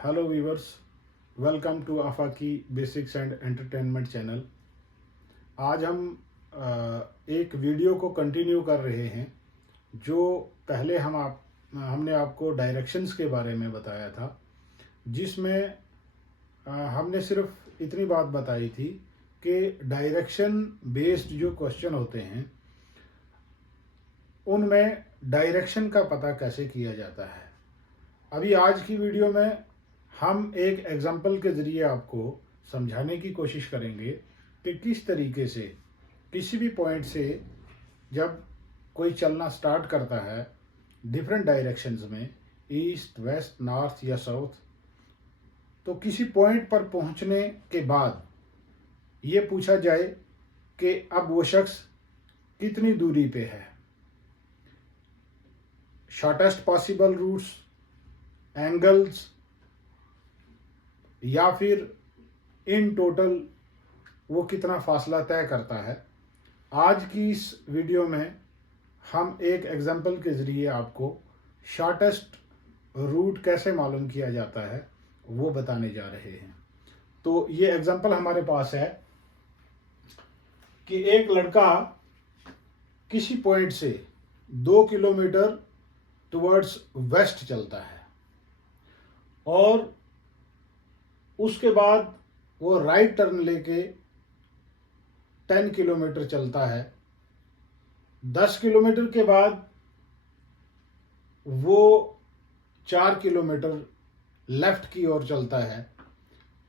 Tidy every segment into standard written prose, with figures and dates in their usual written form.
Hello viewers, welcome to Afaqi basics and entertainment channel. आज हम एक वीडियो को कंटिन्यू कर रहे हैं जो पहले हमने आपको डायरेक्शंस के बारे में बताया था, जिसमें हमने सिर्फ इतनी बात बताई थी कि डायरेक्शन बेस्ड जो क्वेश्चन होते हैं उनमें डायरेक्शन का पता कैसे किया जाता है। अभी आज की वीडियो में हम एक एग्जाम्पल के ज़रिए आपको समझाने की कोशिश करेंगे कि किस तरीके से किसी भी पॉइंट से जब कोई चलना स्टार्ट करता है डिफरेंट डायरेक्शंस में, ईस्ट, वेस्ट, नॉर्थ या साउथ, तो किसी पॉइंट पर पहुंचने के बाद ये पूछा जाए कि अब वो शख्स कितनी दूरी पे है। शॉर्टेस्ट पॉसिबल रूट्स, एंगल्स, या फिर इन टोटल वो कितना फासला तय करता है। आज की इस वीडियो में हम एक एग्जाम्पल के ज़रिए आपको शॉर्टेस्ट रूट कैसे मालूम किया जाता है वो बताने जा रहे हैं। तो ये एग्जाम्पल हमारे पास है कि एक लड़का किसी पॉइंट से 2 किलोमीटर टुवर्ड्स वेस्ट चलता है और उसके बाद वो राइट टर्न लेके 10 किलोमीटर चलता है। 10 किलोमीटर के बाद वो 4 किलोमीटर लेफ्ट की ओर चलता है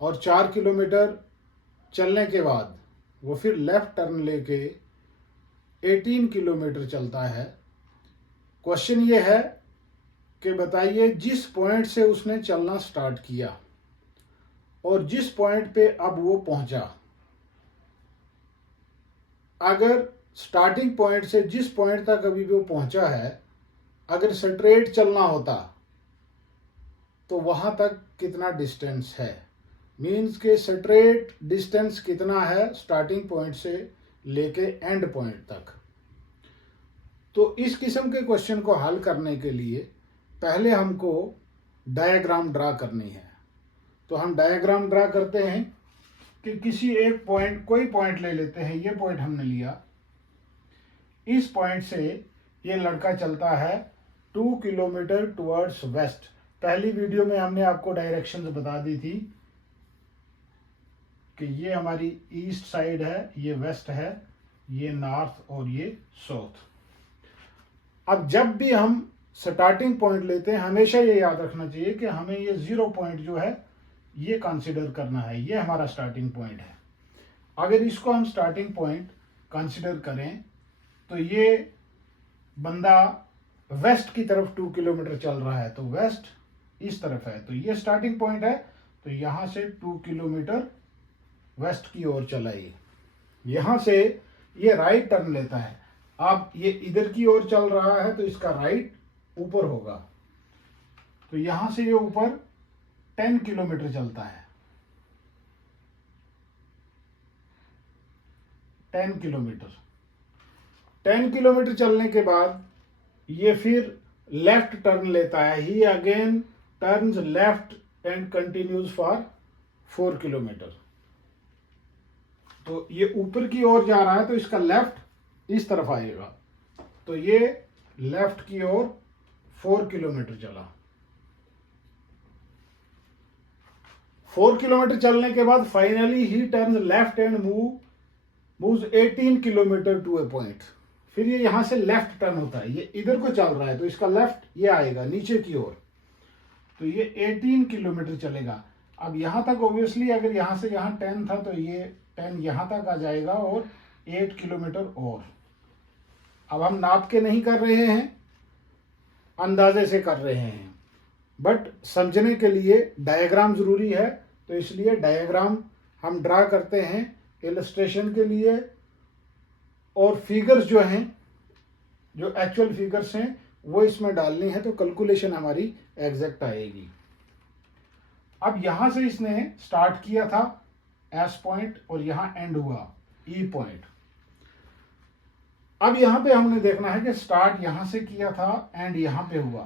और 4 किलोमीटर चलने के बाद वो फिर लेफ्ट टर्न लेके 18 किलोमीटर चलता है। क्वेश्चन ये है कि बताइए, जिस पॉइंट से उसने चलना स्टार्ट किया और जिस पॉइंट पे अब वो पहुंचा, अगर स्टार्टिंग पॉइंट से जिस पॉइंट तक अभी वो पहुंचा है अगर स्ट्रेट चलना होता तो वहां तक कितना डिस्टेंस है। मीन्स के स्ट्रेट डिस्टेंस कितना है स्टार्टिंग पॉइंट से लेके एंड पॉइंट तक। तो इस किस्म के क्वेश्चन को हल करने के लिए पहले हमको डायग्राम ड्रा करनी है। तो हम डायग्राम ड्रा करते हैं कि किसी एक पॉइंट, कोई पॉइंट ले लेते हैं। ये पॉइंट हमने लिया, इस पॉइंट से ये लड़का चलता है 2 किलोमीटर टुवर्ड्स वेस्ट। पहली वीडियो में हमने आपको डायरेक्शंस बता दी थी कि ये हमारी ईस्ट साइड है, ये वेस्ट है, ये नॉर्थ और ये साउथ। अब जब भी हम स्टार्टिंग पॉइंट लेते हैं हमेशा ये याद रखना चाहिए कि हमें ये 0 पॉइंट जो है ये कंसिडर करना है। ये हमारा स्टार्टिंग पॉइंट है। अगर इसको हम स्टार्टिंग पॉइंट कंसिडर करें तो ये बंदा वेस्ट की तरफ 2 किलोमीटर चल रहा है, तो वेस्ट इस तरफ है, तो ये स्टार्टिंग पॉइंट है। तो यहां से 2 किलोमीटर वेस्ट की ओर चला। ये यहां से ये राइट टर्न लेता है। अब ये इधर की ओर चल रहा है तो इसका राइट ऊपर होगा, तो यहां से ये ऊपर 10 किलोमीटर चलता है। 10 किलोमीटर 10 किलोमीटर चलने के बाद ये फिर लेफ्ट टर्न लेता है। He again turns left and continues for 4 kilometre. तो ये ऊपर की ओर जा रहा है तो इसका लेफ्ट इस तरफ आएगा, तो ये लेफ्ट की ओर 4 किलोमीटर चला। 4 किलोमीटर चलने के बाद finally he turns left and moves 18 kilometre to a point. फिर ये यहां से लेफ्ट टर्न होता है, ये इधर को चल रहा है तो इसका लेफ्ट ये आएगा नीचे की ओर, तो ये 18 किलोमीटर चलेगा। अब यहां तक ऑब्वियसली अगर यहां से यहां 10 था तो ये 10 यहां तक आ जाएगा और 8 किलोमीटर और। अब हम नाप के नहीं कर रहे हैं, अंदाजे से कर रहे हैं, बट समझने के लिए डायग्राम जरूरी है, तो इसलिए डायग्राम हम ड्रा करते हैं इलस्ट्रेशन के लिए। और फिगर्स जो हैं, जो एक्चुअल फिगर्स हैं वो इसमें डालनी है, तो कैलकुलेशन हमारी एग्जैक्ट आएगी। अब यहां से इसने स्टार्ट किया था एस पॉइंट और यहां एंड हुआ ई पॉइंट। अब यहां पे हमने देखना है कि स्टार्ट यहां से किया था एंड यहां पे हुआ,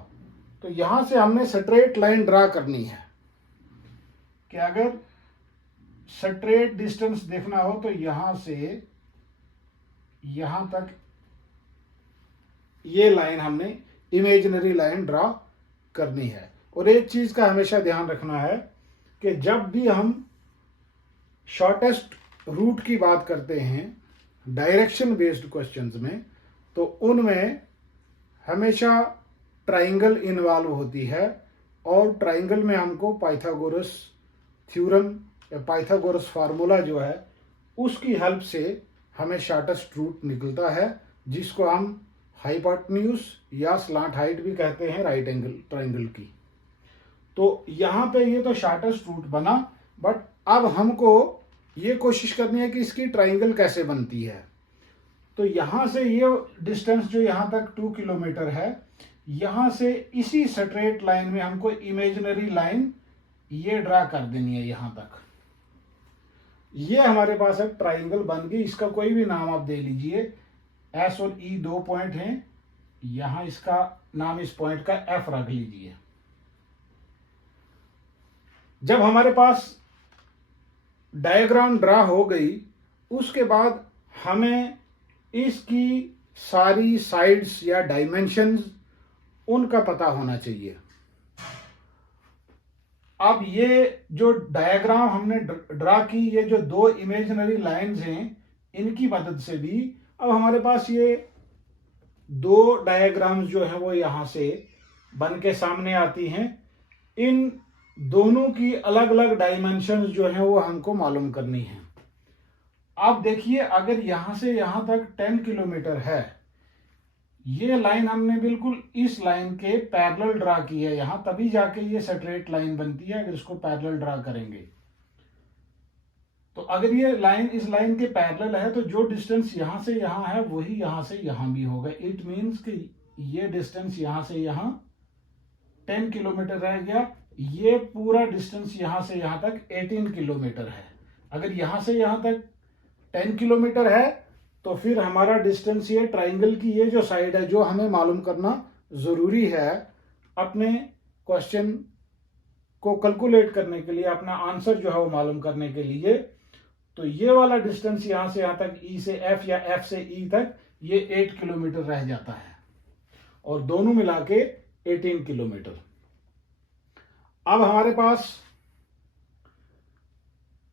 तो यहां से हमने स्ट्रेट लाइन ड्रा करनी है। कि अगर स्ट्रेट डिस्टेंस देखना हो तो यहां से यहां तक ये लाइन हमने इमेजिनरी लाइन ड्रा करनी है। और एक चीज का हमेशा ध्यान रखना है कि जब भी हम शॉर्टेस्ट रूट की बात करते हैं डायरेक्शन बेस्ड क्वेश्चंस में, तो उनमें हमेशा ट्राइंगल इन्वॉल्व होती है, और ट्राइंगल में हमको पाइथागोरस थ्योरम या पाइथागोरस फार्मूला जो है उसकी हेल्प से हमें शॉर्टेस्ट रूट निकलता है, जिसको हम हाइपोटेन्यूज या स्लांट हाइट भी कहते हैं राइट एंगल ट्राइंगल की। तो यहाँ पे ये तो शॉर्टेस्ट रूट बना, बट अब हमको ये कोशिश करनी है कि इसकी ट्राइंगल कैसे बनती है। तो यहाँ से ये डिस्टेंस जो यहाँ तक 2 किलोमीटर है, यहाँ से इसी स्ट्रेट लाइन में हमको इमेजिनरी लाइन ये ड्रा कर देनी है यहाँ तक। ये हमारे पास एक ट्राइंगल बन गई। इसका कोई भी नाम आप दे लीजिए। एस और ई 2 पॉइंट हैं, यहां इसका नाम इस पॉइंट का एफ रख लीजिए। जब हमारे पास डायग्राम ड्रा हो गई, उसके बाद हमें इसकी सारी साइड्स या डायमेंशंस उनका पता होना चाहिए। अब ये जो डायग्राम हमने ड्रा की, ये जो 2 इमेजिनरी लाइंस हैं, इनकी मदद से भी अब हमारे पास ये 2 डायग्राम्स जो हैं वो यहां से बन के सामने आती हैं। इन दोनों की अलग अलग डायमेंशंस जो हैं वो हमको मालूम करनी है। आप देखिए, अगर यहां से यहां तक 10 किलोमीटर है, ये लाइन हमने बिल्कुल इस लाइन के पैरेलल ड्रा की है यहां, तभी जाके ये स्ट्रेट लाइन बनती है अगर इसको पैरेलल ड्रा करेंगे। तो अगर ये लाइन इस लाइन के पैरेलल है, तो जो डिस्टेंस यहां से यहां है वही यहां से यहां भी होगा। इट मीन्स कि ये डिस्टेंस यहां से यहां 10 किलोमीटर रह गया। ये पूरा डिस्टेंस यहां से यहां तक 18 किलोमीटर है। अगर यहां से यहां तक 10 किलोमीटर है, तो फिर हमारा डिस्टेंस ये ट्राइंगल की ये जो साइड है, जो हमें मालूम करना जरूरी है अपने क्वेश्चन को कैलकुलेट करने के लिए, अपना आंसर जो है वो मालूम करने के लिए। तो ये वाला डिस्टेंस यहां से यहां तक ई से एफ या एफ से ई तक ये 8 किलोमीटर रह जाता है, और दोनों मिला के 18 किलोमीटर। अब हमारे पास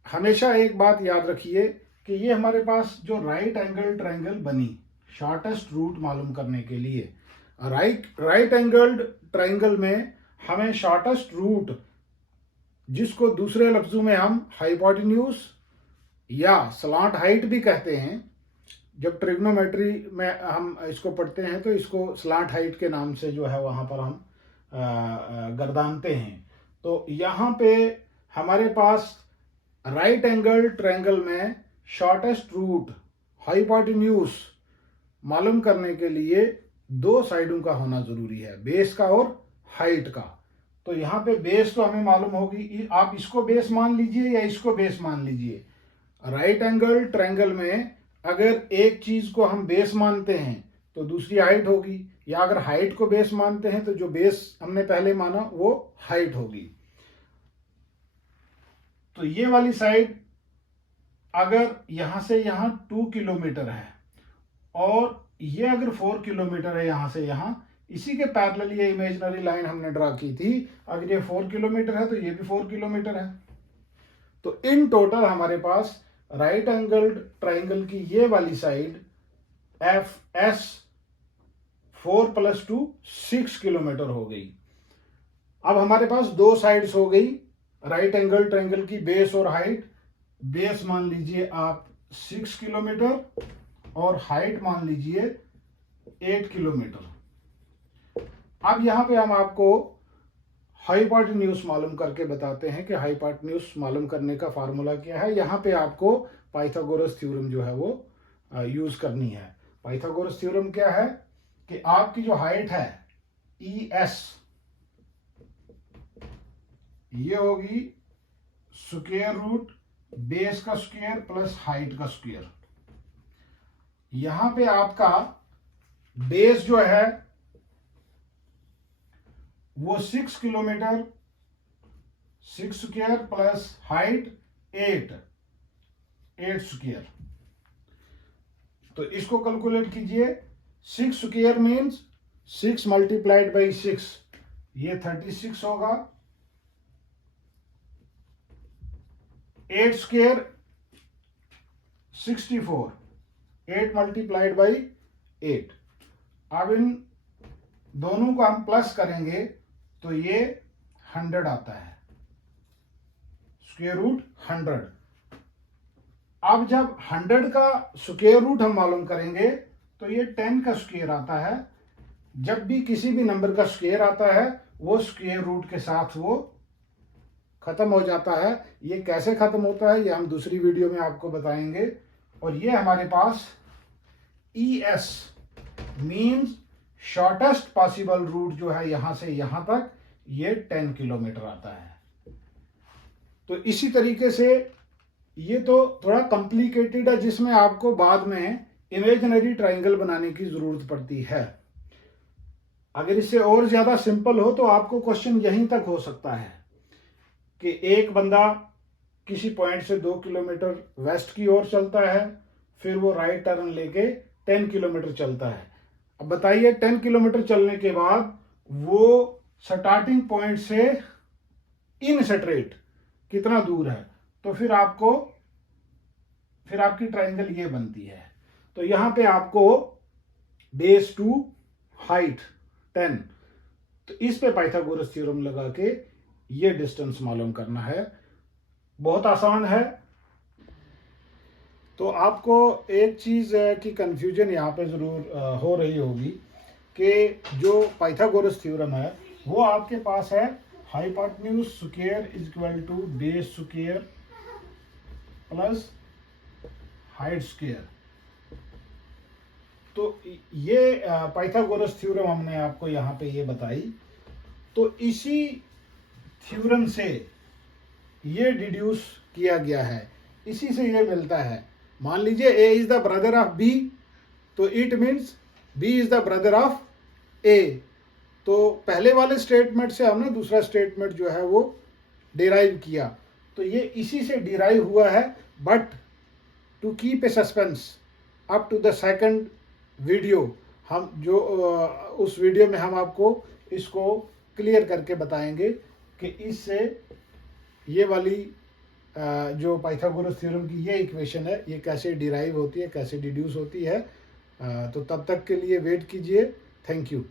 हमेशा एक बात याद रखिए कि ये हमारे पास जो राइट एंगल ट्रायंगल बनी, शॉर्टेस्ट रूट मालूम करने के लिए राइट एंगल्ड ट्रायंगल में हमें शॉर्टेस्ट रूट, जिसको दूसरे लफ्जों में हम हाइपोटेन्यूज या स्लांट हाइट भी कहते हैं, जब ट्रिग्नोमेट्री में हम इसको पढ़ते हैं तो इसको स्लांट हाइट के नाम से जो है वहां पर हम गर्दानते हैं। तो यहाँ पे हमारे पास राइट एंगल ट्रायंगल में शॉर्टेस्ट रूट हाइपोटेन्यूज मालूम करने के लिए 2 साइडों का होना जरूरी है, बेस का और हाइट का। तो यहाँ पे बेस तो हमें मालूम होगी, आप इसको बेस मान लीजिए या इसको बेस मान लीजिए। राइट एंगल ट्रायंगल में अगर एक चीज को हम बेस मानते हैं तो दूसरी हाइट होगी, या अगर हाइट को बेस मानते हैं तो जो बेस हमने पहले माना वो हाइट होगी। तो ये वाली साइड अगर यहां से यहां 2 किलोमीटर है, और ये अगर 4 किलोमीटर है यहां से यहां, इसी के पैरेलल ये इमेजिनरी लाइन हमने ड्रा की थी। अगर ये 4 किलोमीटर है तो ये भी 4 किलोमीटर है। तो इन टोटल हमारे पास राइट एंगल्ड ट्रायंगल की ये वाली साइड एफ एस 4 + 2 6 किलोमीटर हो गई। अब हमारे पास 2 साइड्स हो गई राइट एंगल ट्रायंगल की, बेस और हाइट। बेस मान लीजिए आप 6 किलोमीटर और हाइट मान लीजिए 8 किलोमीटर। अब यहां पे हम आपको हाइपोटेन्यूज मालूम करके बताते हैं कि हाइपोटेन्यूज मालूम करने का फार्मूला क्या है। यहां पे आपको पाइथागोरस थ्योरम जो है वो यूज करनी है। पाइथागोरस थ्योरम क्या है कि आपकी जो हाइट है ई एस, ये होगी स्क्वायर रूट बेस का स्क्वायर प्लस हाइट का स्क्वायर। यहां पे आपका बेस जो है वो 6 kilometre 6 square plus height 8 square. तो इसको कैलकुलेट कीजिए। 6 स्क्वायर मीन्स 6 मल्टीप्लाइड बाई 6, ये 36 होगा। 8 स्क्वायर 64, 8 मल्टीप्लाइड बाई 8। अब इन दोनों को हम प्लस करेंगे तो ये 100 आता है, स्क्वायर रूट 100। अब जब 100 का स्क्वायर रूट हम मालूम करेंगे तो ये 10 का स्क्वायर आता है। जब भी किसी भी नंबर का स्क्वायर आता है वो स्क्वायर रूट के साथ वो खत्म हो जाता है। ये कैसे खत्म होता है ये हम दूसरी वीडियो में आपको बताएंगे। और ये हमारे पास ES means shortest possible route जो है यहां से यहां तक, ये 10 किलोमीटर आता है। तो इसी तरीके से ये तो थोड़ा कॉम्प्लिकेटेड है, जिसमें आपको बाद में इमेजिनरी ट्राइंगल बनाने की जरूरत पड़ती है। अगर इससे और ज्यादा सिंपल हो तो आपको क्वेश्चन यहीं तक हो सकता है कि एक बंदा किसी पॉइंट से 2 किलोमीटर वेस्ट की ओर चलता है, फिर वो राइट टर्न लेके 10 किलोमीटर चलता है। अब बताइए 10 किलोमीटर चलने के बाद वो स्टार्टिंग पॉइंट से इन स्ट्रेट कितना दूर है, तो फिर आपकी ट्राइंगल ये बनती है। तो यहां पे आपको बेस टू हाइट 10, तो इस पे पाइथागोरस थ्योरम लगा के ये डिस्टेंस मालूम करना है। बहुत आसान है। तो आपको एक चीज की कंफ्यूजन यहाँ पे जरूर हो रही होगी कि जो पाइथागोरस थ्योरम है वो आपके पास है hypotenuse square is equal to base square plus height square. तो ये पाइथागोरस थ्योरम हमने आपको यहाँ पे ये बताई। तो इसी थ्योरम से ये डिड्यूस किया गया है, इसी से ये मिलता है। मान लीजिए A is the brother of B, तो it means B is the brother of A। तो पहले वाले स्टेटमेंट से हमने दूसरा स्टेटमेंट जो है वो डिराइव किया, तो ये इसी से डिराइव हुआ है। But to keep a suspense up to the second video, हम जो उस वीडियो में हम आपको इसको क्लियर करके बताएंगे कि इससे ये वाली जो पाइथागोरस थ्योरम की ये इक्वेशन है ये कैसे डिराइव होती है, कैसे डिड्यूस होती है। तो तब तक के लिए वेट कीजिए। Thank you.